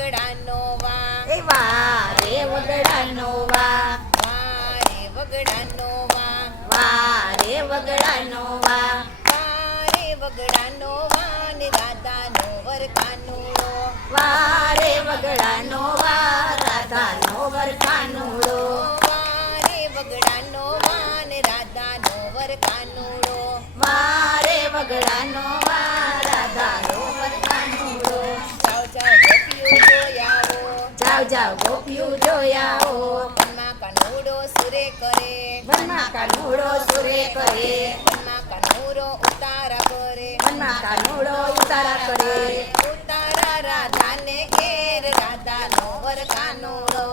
વગડાનો વા એ વારે વગડાનો વા વારે વગડાનો વા વારે વગડાનો વા વારે વગડાનો વા ને રાધાનો વરકાનુડો વારે વગડાનો વા રાધાનો વરકાનુડો વારે વગડાનો વા ને રાધાનો વરકાનુડો વારે વગડાનો વા રાધાનો વરકાનુડો જાઓ જાઓ ગોપીઓ જોયાવો જાવ જાવ ગોપીઓ જોયાઓ વનમાં કાનુડો સુરે કરે વનમાં કાનુડો સુરે કરે વનમાં કાનુડો ઉતારા કરે વનમાં કાનુડો ઉતારા કરે ઉતારા રાધાને ઘેર રાધાનો વરકાનુડો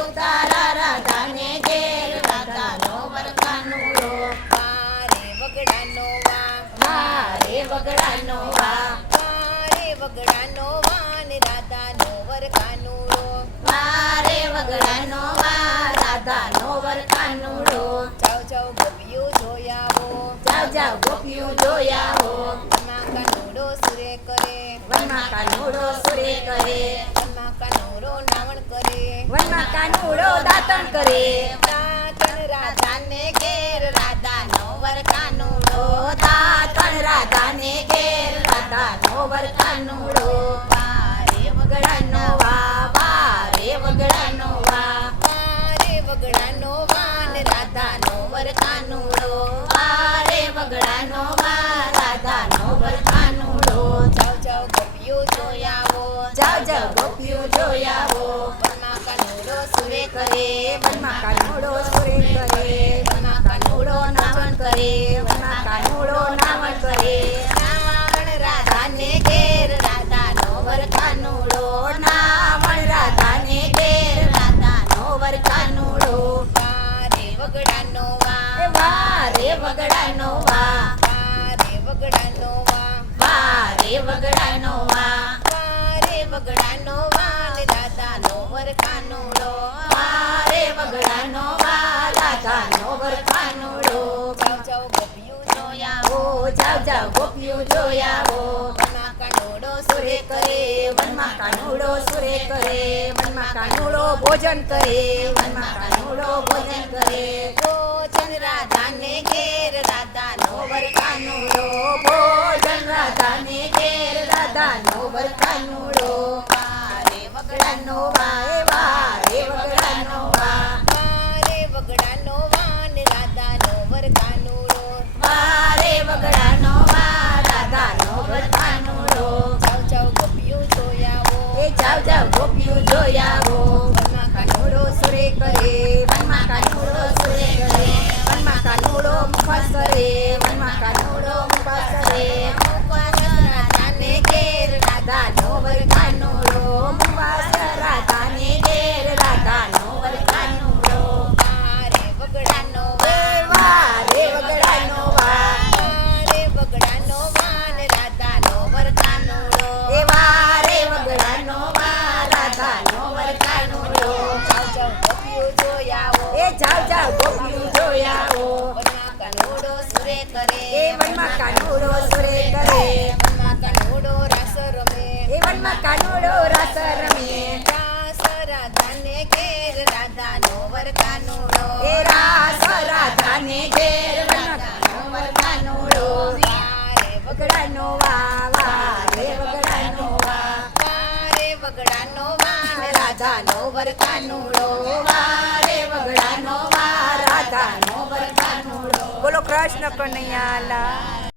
ઉતારા રાધાને ઘેર રાધાનો વરકાનુડો વારે વગડાનો વા વારે વગડાનો વા વારે વગડાનો વા ને રાધાનો વરકાનુડો વારે વગડાનો વા રાધાનો વરકાનુડો જાઓ જાઓ ગોપીઓ જોયાવો જાવ જાવ ગોપીઓ જોયાઓ વનમાં કાનુડો સુરે કરે વનમાં કાનુડો સુરે કરે વનમાં કાનુડો નાવણ કરે વનમાં કાનુડો દાતણ કરે દાતણ રાધાને ઘેર રાધાનો વરકાનુડો દાતણ રાધાને ઘેર રાધાનો વરકાનુડો વારે વગડાનો વા વારે વગડાનો વા વારે વગડાનો વા ને રાધાનો વરકાનુડો વારે વગડાનો વા રાધાનો વરકાનુડો જાઓ જાઓ ગોપીઓ જોયાવો જાવ જાવ ગોપીઓ જોયાઓ વનમાં કાનુડો સુરે કરે વનમાં કાનુડો સુરે કરે વનમાં કાનુડો નાવણ કરે વનમાં કાનુડો નાવણ કરે નાવણ રાધાને ઘેર રાધાનો વરકાનુડો નાવણ રાધાને ઘેર રાધાનો વરકાનુડો વારે વગડાનો વા એ વારે વગડાનો વા વારે વગડાનો વા વારે વગડાનો વા વારે વગડાનો વા ને રાધાનો વરકાનુડો વારે વગડાનો વા રાધાનો વરકાનુડો જાઓ જાઓ ગોપીઓ જોયાવો ઓ જાવ જાવ ગોપીઓ જોયાઓ વનમાં કાનુડો સુરે કરે વનમાં કાનુડો સુરે કરે વનમાં કાનુડો ભોજન કરે વનમાં કાનુડો ભોજન કરે ભોજન રાધાને ઘેર રાધાનો વરકાનુડો ભોજન રાધાને ઘેર રાધાનો વરકાનુડો વારે વગડાનો વા એ વારે વગડાનો વા વારે વગડાનો વા ને રાધાનો વરકાનુડો વારે વગડાનો વા રાધાનો વરકાનુડો જાઓ જાઓ ગોપીઓ જોયાવો એ જાવ જાવ ગોપીઓ જોયાઓ વનમાં કાનુડો સુરે કરે વનમાં કાનુડો સુરે કરે વનમાં કાનુડો મુખવાસ કરે વનમાં કાનુડો મુખવાસ કરે મુખવાસ રાધાને ઘેર રાધાનો વરકાનુડો મુખવાસ રાધાને ઘેર રાધાનો વરકાનુડો વારે વગડાનો એ વારે વગડાનો વા વારે વગડાનો વા ને રાધાનો વરકાનુડો એ વારે વગડાનો વા રાધાનો વરકાનુડો જાઓ જાઓ ગોપીઓ જોયાવો એ જાવ જાવ ગોપીઓ જોયાઓ વનમાં કાનુડો સુરે કરે એ વનમાં કાનુડો સુરે કરે વનમાં કાનુડો રાસ રમે એ વનમાં કાનુડો રસ રમે રાસ રાધાને ઘેર રાધાનો વરકાનુડો એ રાસ રાધાને ઘેર વનકાનો વરકાનુડો વારે વગડાનો વા વારે વગડાનો વા વારે વગડાનો વા ને રાધાનો વરકાનુડો વારે વગડાનો વા રાધાનો વરકાનુડો બોલો કૃષ્ણ કનૈયા લાલ